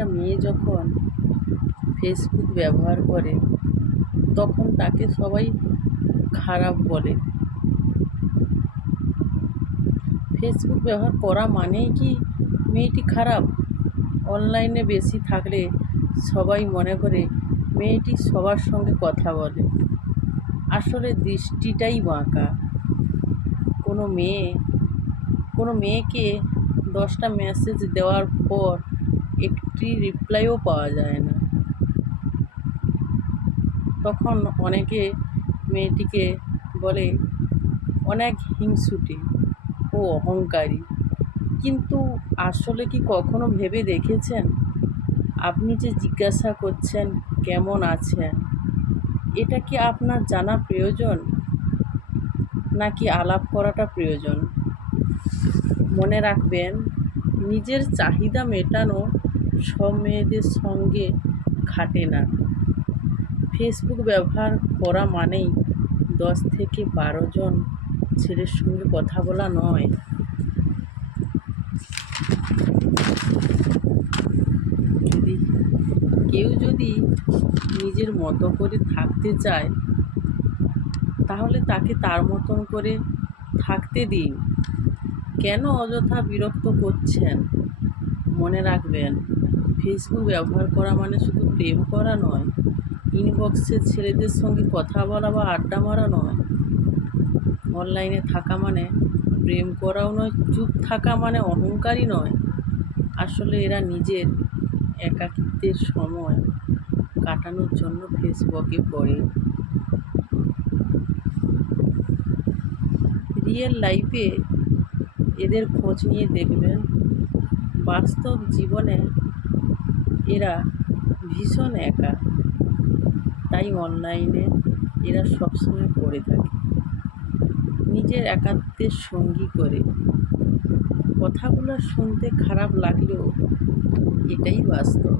একটা মেয়ে যখন ফেসবুক ব্যবহার করে তখন তাকে সবাই খারাপ বলে। ফেসবুক ব্যবহার করা মানেই কি মেয়েটি খারাপ? অনলাইনে বেশি থাকলে সবাই মনে করে মেয়েটি সবার সঙ্গে কথা বলে। আসলে দৃষ্টিটাই বাঁকা। কোনো মেয়ে কোনো মেয়েকে 10টা মেসেজ দেওয়ার পর একটি রিপ্লাইও পাওয়া যায় না। তখন অনেকে মেয়েটিকে বলে অনেক হিংসুটে ও অহংকারী। কিন্তু আসলে কি কখনো ভেবে দেখেছেন, আপনি যে জিজ্ঞাসা করছেন কেমন আছেন, এটা কি আপনার জানা প্রয়োজন নাকি আলাপ করাটা প্রয়োজন? মনে রাখবেন, নিজের চাহিদা মেটানো সব মেয়েদের সঙ্গে খাটে না। ফেসবুক ব্যবহার করা মানেই 10 থেকে 12 জন ছেলের সঙ্গে কথা বলা নয়। যদি কেউ নিজের মতো করে থাকতে চায় তাহলে তাকে তার মতন করে থাকতে দিন। কেন অযথা বিরক্ত করছেন? মনে রাখবেন, ফেসবুক ব্যবহার করা মানে শুধু প্রেম করা নয়, ইনবক্সে ছেলেদের সঙ্গে কথা বলা বা আড্ডা মারা নয়। অনলাইনে থাকা মানে প্রেম করাও নয়, চুপ থাকা মানে অহংকারী নয়। আসলে এরা নিজের একাকিত্বের সময় কাটানোর জন্য ফেসবুকে পড়ে। রিয়েল লাইফে এদের খোঁজ নিয়ে দেখবেন, বাস্তব জীবনে এরা ভীষণ একা। তাই অনলাইনে এরা সবসময় পড়ে থাকে, নিজের একাত্বের সঙ্গী করে। কথাগুলো শুনতে খারাপ লাগলেও এটাই বাস্তব।